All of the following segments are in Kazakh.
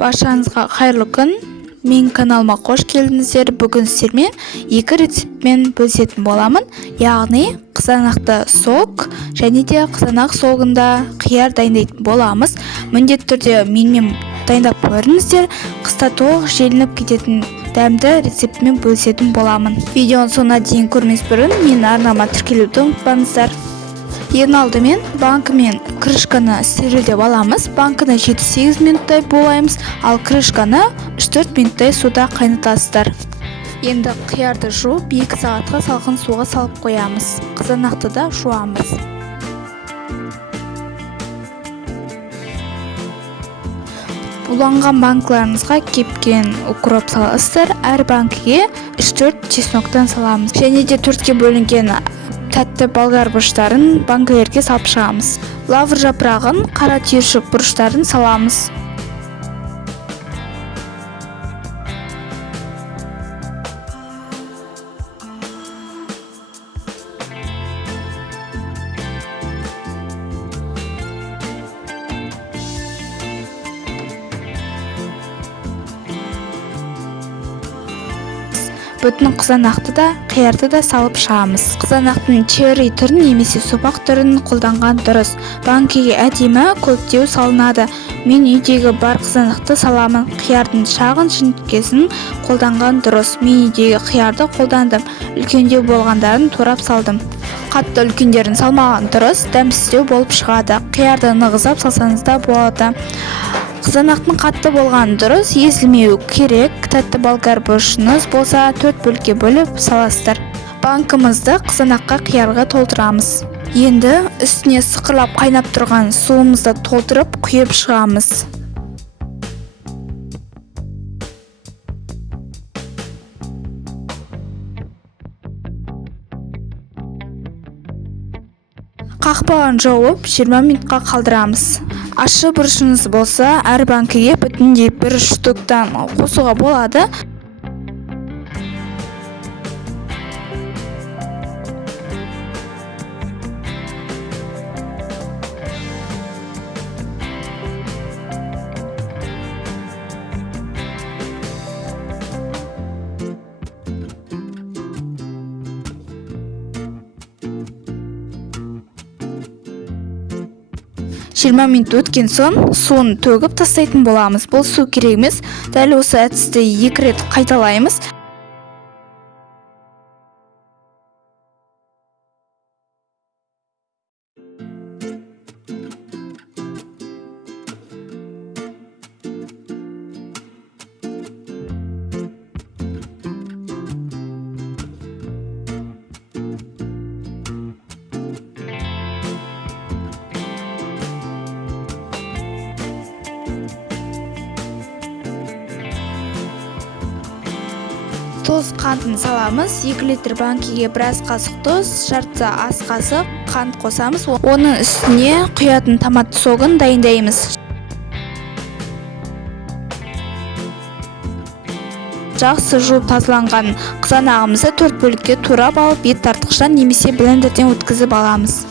Баршаңызға қайырлы күн. Мен каналыма қош келдіңіздер. Бүгін сіздермен екі рецептпен бөлісетін боламын. Яғни қызанақты сок және де қызанақ согында қияр дайындайтын боламыз. Міндетті түрде менімен дайындап көріңіздер. Қыста толық желініп кететін дәмді рецептімен бөлісетін боламын. Видеоның соңына дейін көрмес бұрын менің арнама тіркелуді ұмытпаңыздар. Ең алдымен банка мен крышканы стерильдеп аламыз. Банканы 7-8 минуттай булаймыз, ал крышканы 3-4 минуттай суда қайнатасыздар. Енді қиярды жуып 2 сағатқа салқын суға салып қоямыз. Қызанақты да жуамыз. Буланған банкаларыңызға кепкен укроп саласыздар. Әр банкіге 3-4 чесноктан саламыз. Және де 4-ке бөлінген тәтті болгар бұрыштарын банкілерге салып шығамыз. Лавр жапырағын, қара түйіршік бұрыштарын саламыз. Бүтін қызанақты да, қиярды да салып шығамыз. Қызанақтың черри түрін немесе сопақ түрін қолданған дұрыс. Банкеге әдемі көптеу салынады. Мен үйдегі бар қызанақты саламын. Қиярдың шағын жіңкесін қолданған дұрыс. Мен үйдегі қиярды қолдандым. Үлкендеу болғандарын турап салдым. Қатты үлкендерін салмаған дұрыс, дәмсіздеу болып шығады. Қиярды нығызап салсаңыз да болады. Қызанақтың қатты болған дұрыс, езілмеу керек. Тәтті болгар бұрышыңыз болса 4 бөлікке бөліп саласыздар. Банкымызды қызанаққа қиярға толтырамыз. Енді үстіне сықырлап қайнап тұрған суымызды толтырып құйып шығамыз. Қақпағын жауып 20 минутқа қалдырамыз. Ащы бұрышыңыз болса, әр банкіге бүтіндей 1 штуктан қосуға болады. Жиырма минут өткен соң суын төгіп тастайтын боламыз. Бұл су керек емес. Дәл осы әдісті 2 рет қайталаймыз. Тұз, қантын саламыз. 2 литр банкеге біраз қасық тұз, жарты ас қасық қант қосамыз. Оның үстіне құятын томат согын дайындаймыз. Жақсы жуып тазаланған қызанағымызды 4 бөлікке турап алып, ет тартқыштан немесе блендерден өткізіп аламыз.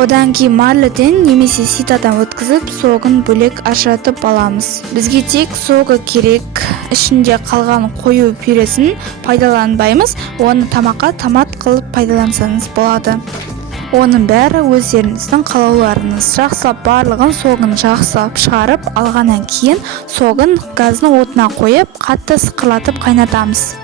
Одан кейін марліден немесе ситадан өткізіп, согын бөлек ажыратып аламыз. Бізге тек согы керек. Ішінде қалған қою пюресін пайдаланбаймыз. Оны тамаққа томат қылып пайдалансаңыз болады. Оның бәрі өздеріңіздің қалауларыңыз. Жақсылап барлығын согын жақсылап шығарып алғаннан кейін согын газдың отына қойып, қатты сықырлатып қайнатамыз.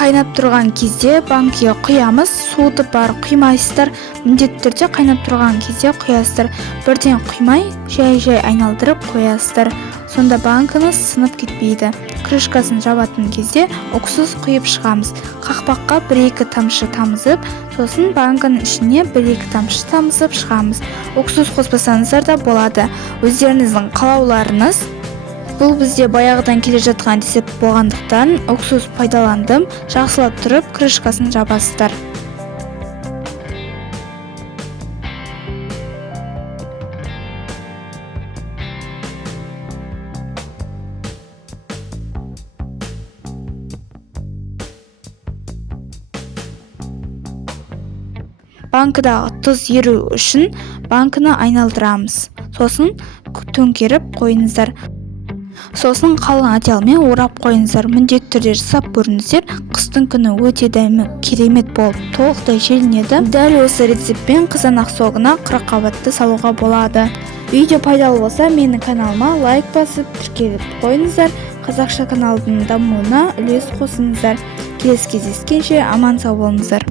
Қайнап тұрған кезде банкіге құямыз. Суды бар құймайсыздар. Міндетті түрде қайнап тұрған кезде құясыздар. Бірден құймай, жай-жай айналдырып қоясыздар. Сонда банкіңіз сынып кетпейді. Крышкасын жабатын кезде уксус құйып шығамыз. Қақпаққа 1-2 тамшы тамызып, сосын банкінің ішіне 1-2 тамшы тамызып шығамыз. Уксус қоспасаңыздар да болады. Өздеріңіздің қалауларыңыз. Бұл бізде баяғыдан келе жатқан рецепт болғандықтан уксус пайдаландым. Жақсылап тұрып крышкасын жабасыздар. банкідағы тұз еру үшін банкіні айналдырамыз. Сосын төңкеріп қойыңыздар. Сосын қалың одеялмен орап қойыңыздар. Міндетті түрде жасап көріңіздер. Қыстың күні өте керемет болып толықтай желінеді. Дәл осы рецептпен қызанақ согына 40 қабатты салуға болады. Видео пайдалы болса, менің каналыма лайк басып, тіркеліп қойыңыздар. Қазақша каналдың дамуына үлес қосыңыздар. Келесі кездескенше аман сау болыңыздар.